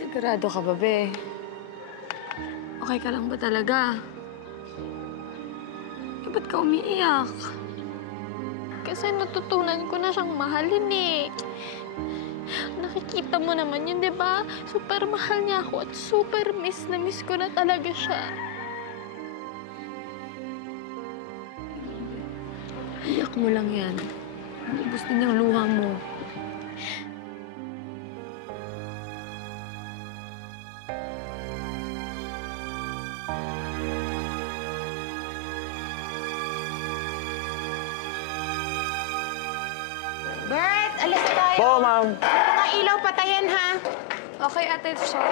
Sigurado ka ba, be? Okay ka lang ba talaga? Ba't ka umiiyak? Kasi natutunan ko na siyang mahalin eh. Nakikita mo naman yun, di ba? Super mahal niya ako at super miss na miss ko na talaga siya. Iyak mo lang yan. Ubus din yung luha mo. Bert, alis na tayo. Po, ma'am. Mga ilaw patayin, ha? Okay, ate, sorry.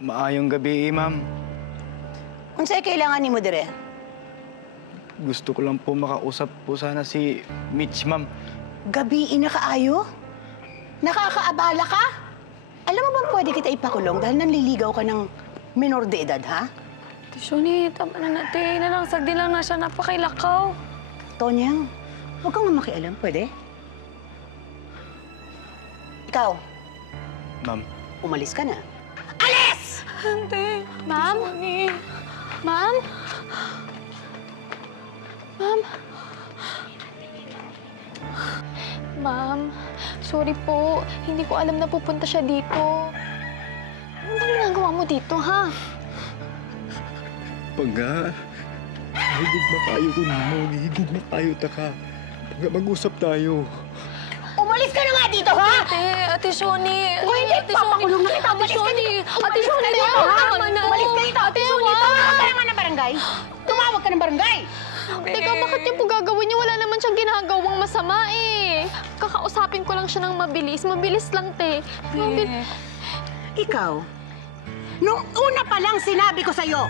Maayong gabi, ma'am. Unsay kailangan ni mo dire? Gusto ko lang po makausap po sana si Mitch, ma'am. Gabi na kaayo? Nakakaabala ka? Alam mo bang pwede kita ipakulong dahil nanliligaw ka ng minor de edad, ha? Ate Shoni, tama na natin. Nalangsag din lang na siya. Napakailakaw. Tonyang, huwag kang makialam, pwede? Ikaw, Ma'am. umalis ka na. Alis! Ante, Ma'am? Shoni. Ma'am? Ma'am? Ma'am, sorry po. Hindi ko alam na pupunta siya dito. Ano ba ginagawa mo dito, ha? Pagka, higog na kayo ko mo. Higog na kayo, taka. Pagka mag-usap tayo. Umalis ka na nga dito, ha? Ate Shoni. Kung hindi, papakulong na kita. Ate Shoni. Ate Shoni, tama na. Umalis ka dito. Ate Shoni, tumawag ka naman ng barangay. Tumawag ka ng barangay. Teka, bakit niya po gagawin niya? Wala naman siyang ginagawang masama eh. Kakausapin ko lang siya ng mabilis. Mabilis lang, te. Ikaw, nung una pa lang sinabi ko sa'yo,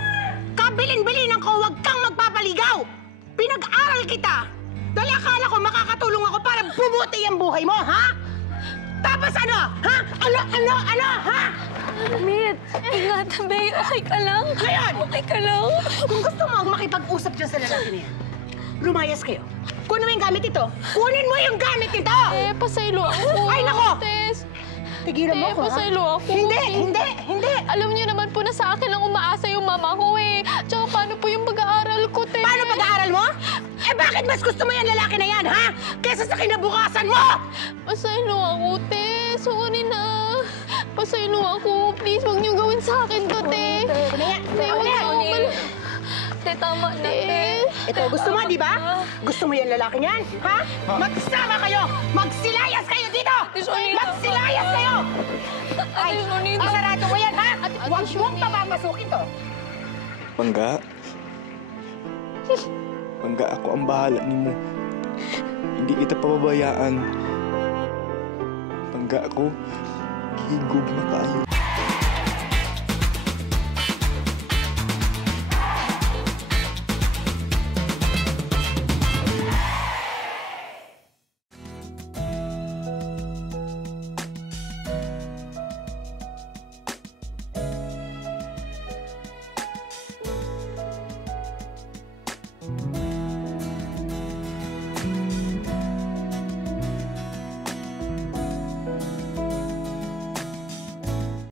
kabilin-bilinan ko huwag kang magpapaligaw. Pinag-aral kita. Dahil akala ko makakatulong ako para bumuti ang buhay mo, ha? Tapos ano? Ha? Ano, ha? Mit, ingat, be. Okay ka lang? Ngayon! Okay ka lang? Kung gusto mo makipag-usap dyan sa lalaki na yan, lumayas kayo. Kunin mo yung gamit ito. Kunin mo yung gamit ito! Pasaylo ako. Ay, nako! Tes, Tigilan mo ko, ha? pasaylo ako. Hindi! Alam niyo naman po na sa akin lang umaasa yung mama ko eh. Tsaka paano po yung pag-aaral ko, te? Paano pag-aaral mo? Eh bakit mas gusto mo yung lalaki na yan, ha? Kesa sa kinabukasan mo! Pasaylo ako, te. Sorry na. Pasaylo ako. Please, huwag niyo gawin sa akin to, te. Te, huwag niyo. Te, tama na, te. Ito, gusto mo, di ba? Gusto mo yung lalaki niyan, ha? Magsama kayo! Magsilayas kayo dito! Magsilayas kayo! Ay, pasarado mo yan, ha? Huwag mong papapasukin to. Pangga. Pangga, ako ang bahala ni mo. Hindi kita pababayaan. Pangga, ako higog na kayo.